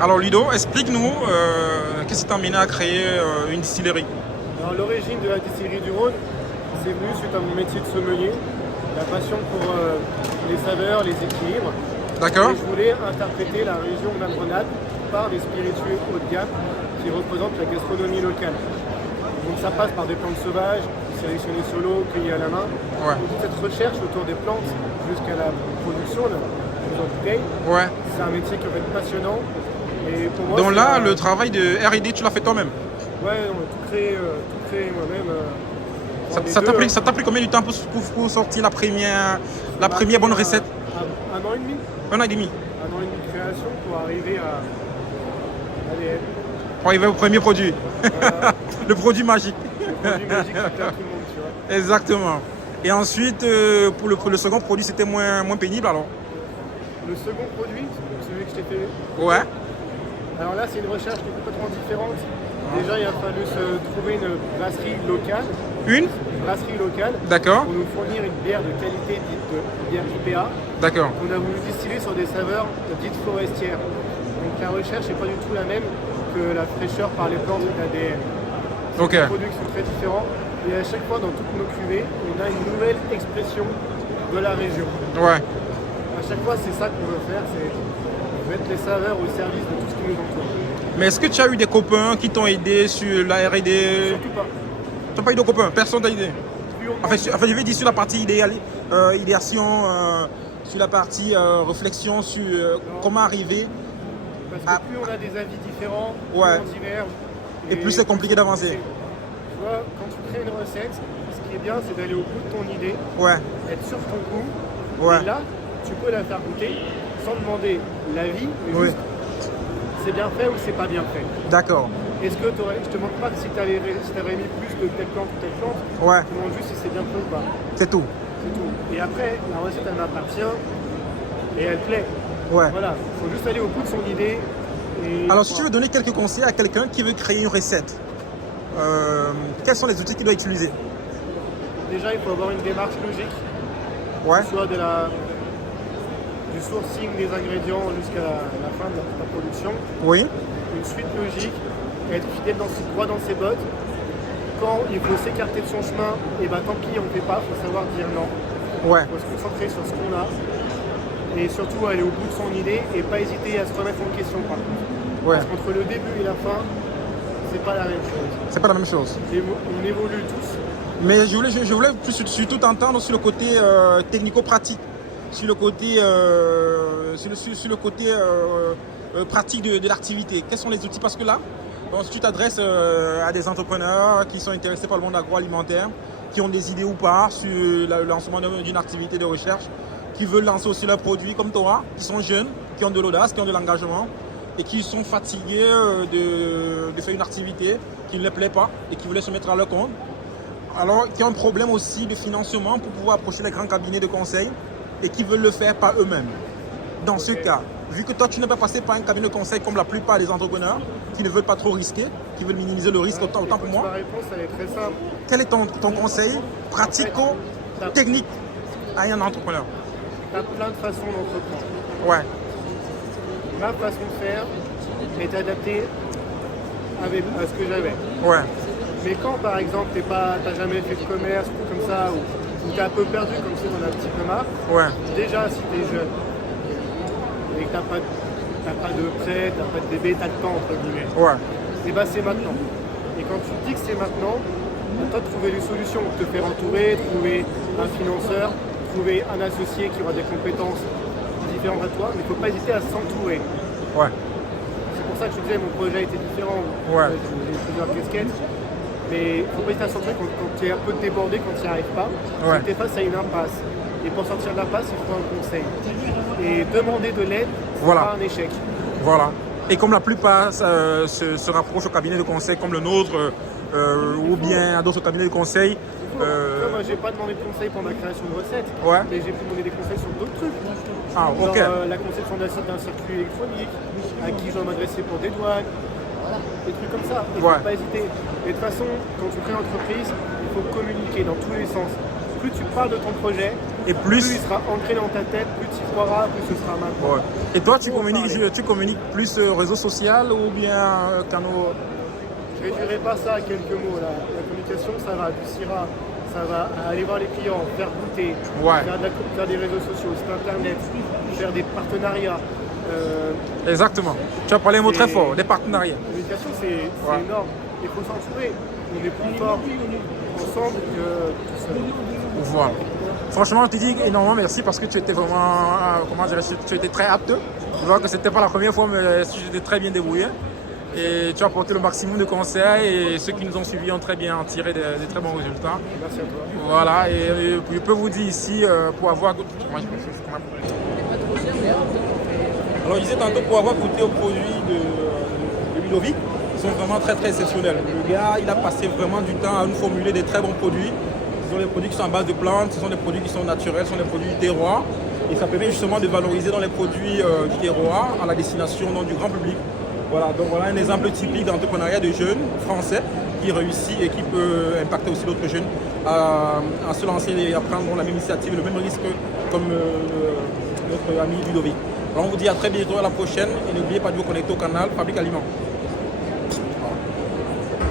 Alors Ludo, explique-nous qu'est-ce qui t'a amené à créer une distillerie. Alors, l'origine de la distillerie du Rhône, c'est venu suite à mon métier de sommelier, la passion pour les saveurs, les équilibres. D'accord. Et je voulais interpréter la région Auvergne-Rhône-Alpes par des spiritueux haut de gamme qui représentent la gastronomie locale. Donc ça passe par des plantes sauvages, sélectionnées solo, cueillies à la main. Ouais. Et toute cette recherche autour des plantes jusqu'à la production, la mise en bouteille, Ouais. c'est un métier qui est en fait passionnant. Et pour moi, Donc c'est là, le travail de R&D, tu l'as fait toi-même. Ouais, on a tout créé moi-même. Ça t'a pris combien de temps pour sortir la première bonne recette? Un an et demi. 1 an et demi. Un an et demi de création pour arriver à l'ADN. Pour arriver au premier produit. Voilà. Le produit magique. Le produit magique qui plaît à tout le monde, tu vois. Exactement. Et ensuite, pour le second produit, c'était moins pénible alors? Le second produit, celui que je t'ai fait. Ouais. Alors là, c'est une recherche qui est complètement différente. Déjà, il a fallu se trouver une brasserie locale. Une? Brasserie locale. D'accord. Pour nous fournir une bière de qualité dite de bière IPA. D'accord. On a voulu distiller sur des saveurs dites forestières. Donc la recherche n'est pas du tout la même que la fraîcheur par les plantes de l'ADN. C'est Ok. des produits qui sont très différents. Et à chaque fois, dans toutes nos cuvées, on a une nouvelle expression de la région. Ouais. À chaque fois, c'est ça qu'on veut faire, c'est mettre les saveurs au service de tout ce qui nous entoure. Mais est-ce que tu as eu des copains qui t'ont aidé sur la R&D? Surtout pas. Tu n'as pas eu de copains? Personne t'a aidé? Plus on Enfin, je vais dire sur la partie idéation, sur la partie réflexion, sur comment arriver. Parce que plus on a des avis différents, plus Ouais. on diverge. Et plus c'est compliqué d'avancer. Tu vois, quand tu crées une recette, ce qui est bien, c'est d'aller au bout de ton idée, Ouais, être sur ton goût. ouais, Et là, tu peux la faire goûter sans demander l'avis, mais oui, juste c'est bien fait ou c'est pas bien fait. d'accord. Est-ce que je te demande pas si tu avais mis plus de telle plante ou telle plante, Ouais, je te demande juste si c'est bien fait ou pas. c'est tout. C'est tout. Et après, la recette elle m'appartient et elle plaît. Ouais. Voilà, il faut juste aller au bout de son idée. Et Alors, si tu veux donner quelques conseils à quelqu'un qui veut créer une recette, quels sont les outils qu'il doit utiliser? déjà, il faut avoir une démarche logique, Ouais, soit du sourcing des ingrédients jusqu'à la fin de la production. oui, Une suite logique, être fidèle droit dans ses bottes. Quand il faut s'écarter de son chemin, et tant pis, on ne fait pas, il faut savoir dire non. ouais, Il faut se concentrer sur ce qu'on a et surtout aller au bout de son idée et pas hésiter à se remettre en question par contre. ouais. Parce qu'entre le début et la fin, c'est pas la même chose. C'est pas la même chose. On évolue tous. Mais je voulais surtout t'entendre sur le côté technico-pratique, sur le côté, sur le côté pratique de l'activité. Quels sont les outils? Parce que là, si tu t'adresses à des entrepreneurs qui sont intéressés par le monde agroalimentaire, qui ont des idées ou pas sur le lancement d'une activité de recherche, qui veulent lancer aussi leurs produits comme toi, qui sont jeunes, qui ont de l'audace, qui ont de l'engagement et qui sont fatigués de faire une activité qui ne leur plaît pas et qui voulaient se mettre à leur compte. Alors, qui ont un problème aussi de financement pour pouvoir approcher les grands cabinets de conseil et qui veulent le faire par eux-mêmes. Dans ce cas, vu que toi, tu n'es pas passé par un cabinet de conseil comme la plupart des entrepreneurs qui ne veulent pas trop risquer, qui veulent minimiser le risque autant pour moi, Ma réponse, elle est très simple. quel est ton conseil pratico-technique à un entrepreneur? Tu as plein de façons d'entreprendre. Ouais, Ma façon de faire est adaptée à ce que j'avais. ouais, Mais quand par exemple t'as jamais fait de commerce ou comme ça, ou t'es un peu perdu comme si t'en as un petit peu marre, ouais, déjà si t'es jeune et que t'as pas de prêt, t'as pas de bébé, t'as le temps entre guillemets, ouais, et c'est maintenant. Et quand tu te dis que c'est maintenant, à toi de trouver des solutions, te faire entourer, trouver un financeur, trouver un associé qui aura des compétences différentes à toi, mais il ne faut pas hésiter à s'entourer. ouais, C'est pour ça que je te disais, mon projet était différent. Ouais. J'ai plusieurs casquettes. Mais il ne faut pas hésiter à s'entourer quand tu es un peu débordé, quand tu n'y arrives pas. Ouais. Si tu es face à une impasse. Et pour sortir de l'impasse, il faut un conseil. Et demander de l'aide, c'est Voilà. pas un échec. voilà. Et comme la plupart se rapprochent au cabinet de conseil comme le nôtre ou bien à d'autres cabinets de conseil, Moi, j'ai pas demandé de conseils pour ma création de recettes, Ouais. mais j'ai pu demander des conseils sur d'autres trucs. Ah, Genre, ok. la conception d'un circuit électronique, à qui je dois m'adresser pour des douanes, des trucs comme ça. Il ne Ouais. faut pas hésiter. Et de toute façon, quand tu crées une entreprise, il faut communiquer dans tous les sens. plus tu parles de ton projet, Et plus plus. il sera ancré dans ta tête, plus tu y croiras, plus ce sera maintenant. Ouais. Et toi, tu Faut en communiques, parler. tu communiques plus réseau social ou bien canaux? Je ne réduirai pas ça à quelques mots. La communication, ça va du SIRA, ça va aller voir les clients, faire goûter, Ouais. faire des réseaux sociaux, site internet, faire des partenariats. Exactement. Tu as parlé un mot très Et- fort, des partenariats. La communication, c'est Ouais. énorme. Il faut s'entourer. On est plus fort ensemble que tout seul. Voilà. Franchement, je te dis énormément merci parce que tu étais vraiment, comment dirais-je, tu étais très apte. Je vois que c'était pas la première fois, mais tu étais très bien débrouillé. Et tu as apporté le maximum de conseils et ceux qui nous ont suivis ont très bien tiré des très bons résultats. Merci à toi. Voilà, et je peux vous dire ici, pour avoir... Alors, je disais tantôt, pour avoir goûté aux produits de Ludovic, ils sont vraiment très très exceptionnels. Le gars, il a passé vraiment du temps à nous formuler des très bons produits. Ce sont des produits qui sont à base de plantes, ce sont des produits qui sont naturels, ce sont des produits du terroir. Et ça permet justement de valoriser dans les produits du terroir à la destination du grand public. Voilà, donc voilà un exemple typique d'entrepreneuriat de jeunes français qui réussit et qui peut impacter aussi d'autres jeunes à se lancer et à prendre la même initiative, le même risque comme notre ami Ludovic. Alors on vous dit à très bientôt, à la prochaine et n'oubliez pas de vous connecter au canal Fabrique Aliment.